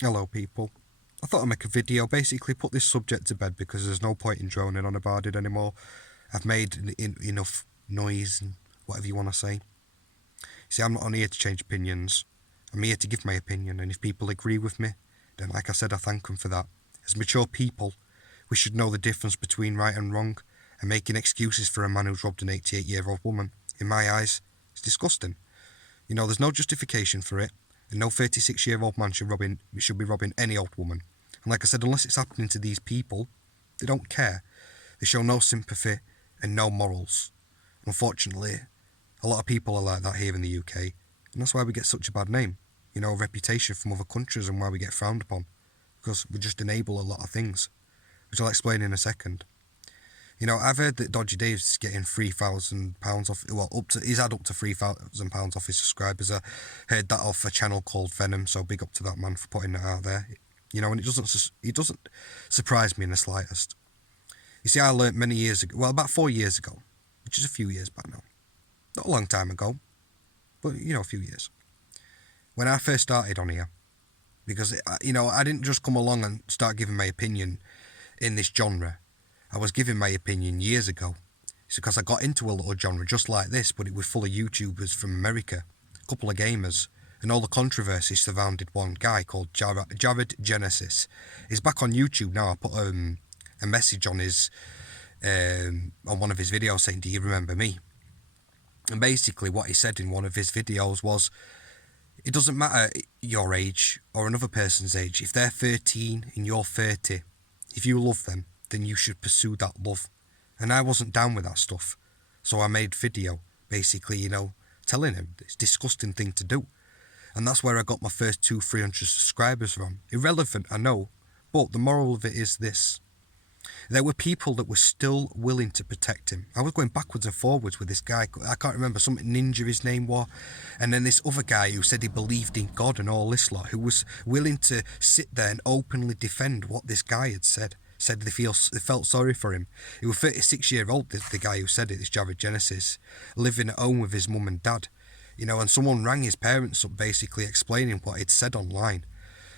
Hello people. I thought I'd make a video, basically put this subject to bed because there's no point in droning on about it anymore. I've made enough noise and whatever you want to say. See, I'm not on here to change opinions. I'm here to give my opinion, and if people agree with me, then like I said, I thank them for that. As mature people, we should know the difference between right and wrong, and making excuses for a man who's robbed an 88-year-old woman, in my eyes, is disgusting. You know, there's no justification for it, and no 36-year-old man should be robbing any old woman. And like I said, unless it's happening to these people, they don't care. They show no sympathy and no morals. Unfortunately, a lot of people are like that here in the UK, and that's why we get such a bad name, you know, reputation from other countries, and why we get frowned upon, because we just enable a lot of things, which I'll explain in a second. You know, I've heard that Dodgy Dave's getting £3,000 off, he's had up to £3,000 off his subscribers. I heard that off a channel called Venom, so big up to that man for putting that out there. You know, and it doesn't surprise me in the slightest. You see, I learnt many years ago, well, about 4 years ago, which is a few years back now. Not a long time ago, but, you know, a few years. When I first started on here, because, you know, I didn't just come along and start giving my opinion in this genre. I was giving my opinion years ago. It's because I got into a little genre just like this, but it was full of YouTubers from America, a couple of gamers, and all the controversy surrounded one guy called Jared Genesis. He's back on YouTube now. I put a message on his on one of his videos saying, "Do you remember me?" And basically what he said in one of his videos was, it doesn't matter your age or another person's age. If they're 13 and you're 30, if you love them, then you should pursue that love. And I wasn't down with that stuff. So I made video, basically, you know, telling him it's a disgusting thing to do. And that's where I got my first 200-300 subscribers from. Irrelevant, I know, but the moral of it is this. There were people that were still willing to protect him. I was going backwards and forwards with this guy. I can't remember, something Ninja his name was. And then this other guy who said he believed in God and all this lot, who was willing to sit there and openly defend what this guy had said. Said they felt sorry for him. He was 36-year-old, the guy who said it, this Jared Genesis, living at home with his mum and dad. You know, and someone rang his parents up basically explaining what he'd said online.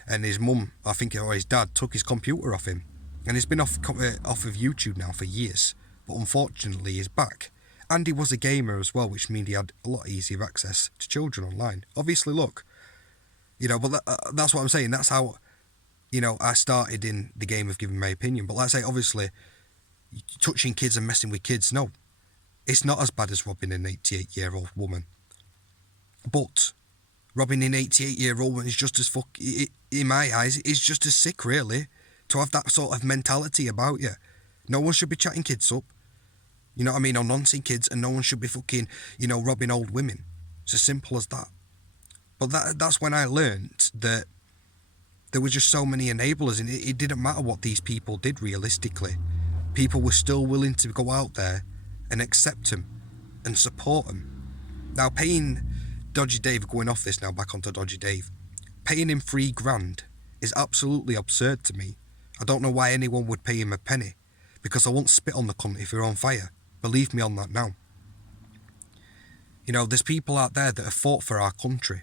And his mum, I think, or his dad, took his computer off him. And he's been off of YouTube now for years. But unfortunately, he's back. And he was a gamer as well, which means he had a lot easier access to children online. Obviously, look, you know, but that's what I'm saying. That's how, you know, I started in the game of giving my opinion. But like I say, obviously, touching kids and messing with kids, no. It's not as bad as robbing an 88-year-old woman. But robbing an 88-year-old woman is just as in my eyes, it's just as sick, really, to have that sort of mentality about you. No one should be chatting kids up. You know what I mean? Or noncing kids, and no one should be fucking, you know, robbing old women. It's as simple as that. But that's when I learnt that there were just so many enablers, and it didn't matter what these people did realistically. People were still willing to go out there and accept him and support him. Now, paying Dodgy Dave, going off this now, back onto Dodgy Dave, paying him $3,000 is absolutely absurd to me. I don't know why anyone would pay him a penny, because I won't spit on the cunt if you're on fire. Believe me on that now. You know, there's people out there that have fought for our country,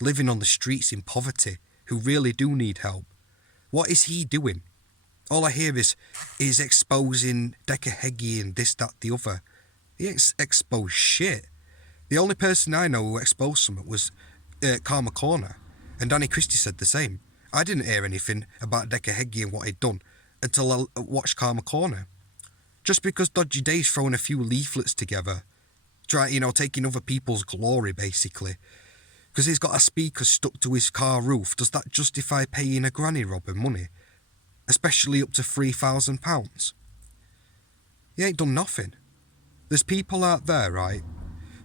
living on the streets in poverty, who really do need help. What is he doing? All I hear is exposing Decca Heggie and this, that, the other. He exposed shit. The only person I know who exposed something was Karma Corner, and Danny Christie said the same. I didn't hear anything about Decca Heggie and what he'd done until I watched Karma Corner. Just because Dodgy Dave's throwing a few leaflets together, taking other people's glory, basically, because he's got a speaker stuck to his car roof, does that justify paying a granny robber money? Especially up to £3,000? He ain't done nothing. There's people out there, right,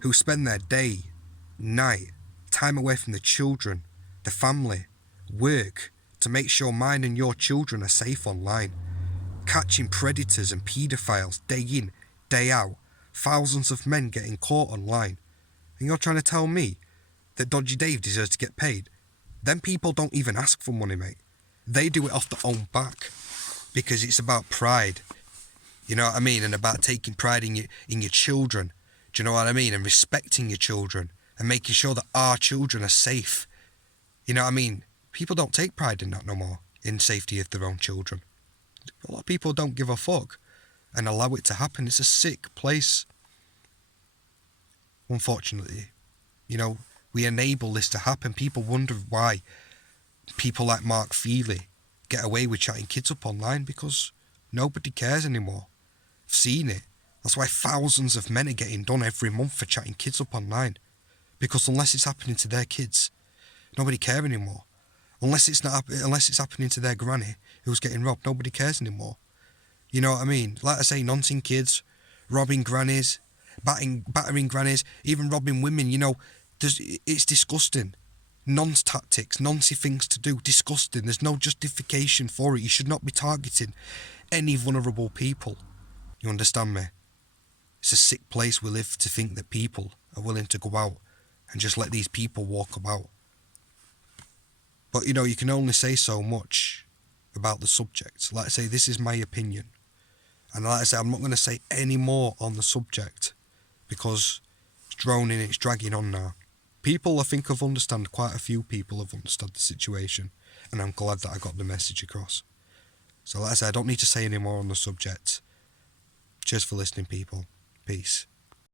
who spend their day, night, time away from the children, the family, work, to make sure mine and your children are safe online. Catching predators and paedophiles day in, day out. Thousands of men getting caught online. And you're trying to tell me that Dodgy Dave deserves to get paid? Them people don't even ask for money, mate. They do it off their own back, because it's about pride. You know what I mean? And about taking pride in your children. Do you know what I mean? And respecting your children and making sure that our children are safe. You know what I mean? People don't take pride in that no more, in safety of their own children. A lot of people don't give a fuck and allow it to happen. It's a sick place. Unfortunately, we enable this to happen. People wonder why people like Mark Feely get away with chatting kids up online, because nobody cares anymore. I've seen it. That's why thousands of men are getting done every month for chatting kids up online. Because unless it's happening to their kids, nobody cares anymore. Unless it's happening to their granny who's getting robbed, nobody cares anymore. You know what I mean? Like I say, nonsense kids, robbing grannies, battering grannies, even robbing women. It's disgusting. Nonce tactics, noncy things to do, disgusting. There's no justification for it. You should not be targeting any vulnerable people. You understand me? It's a sick place we live to think that people are willing to go out and just let these people walk about. But you can only say so much about the subject. Like I say, this is my opinion. And like I say, I'm not going to say any more on the subject because it's droning, it's dragging on now. People, I think, quite a few people have understood the situation, and I'm glad that I got the message across. So like I say, I don't need to say any more on the subject. Cheers for listening, people. Peace.